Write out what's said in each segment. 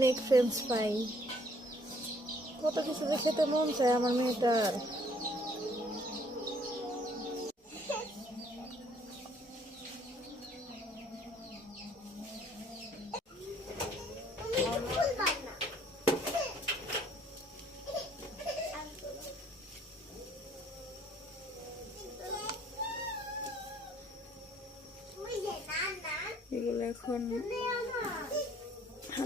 Snake French fry কত কিছু যে খেতে মন চায় আমার মেয়েটার। এগুলো এখন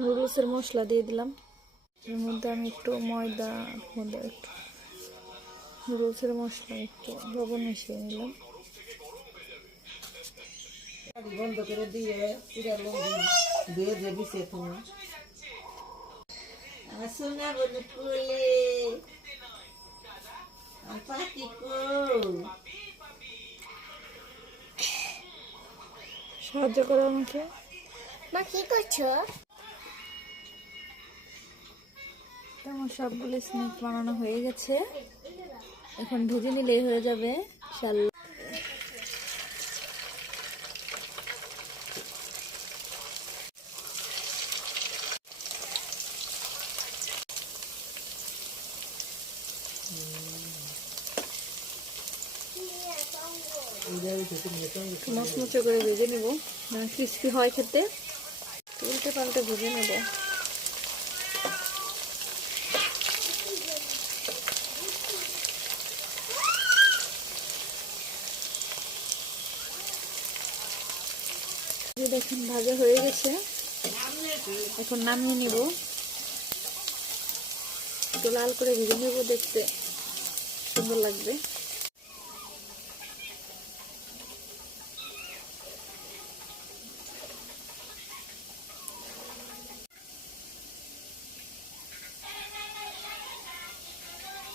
নুডলসের মশলা দিয়ে দিলাম। এর মধ্যে আমি একটু ময়দা মধ্যে একটু। নুডলসের মশলা একটু লবণ মিশিয়ে নিলাম। বন্ধ করে দিয়ে পুরা লবণ দিয়ে দেবি সে তুমি সোনা বলে ফুলে পাখি কো। সাহায্য করো আমাকে। মা কি করছ? আমার সবগুলো স্ন্যাক বানানো হয়ে গেছে। এখন ভেজে নিলেই হয়ে যাবে শাল মচমচে করে ভেজে নেব। ক্রিস্পি হয় খেতে। উল্টে পাল্টে ভেজে নেব। দেখুন, ভাজা হয়ে গেছে। এখন নামিয়ে নিব। একটু লাল করে ভেজে নেব দেখতে। সুন্দর লাগবে।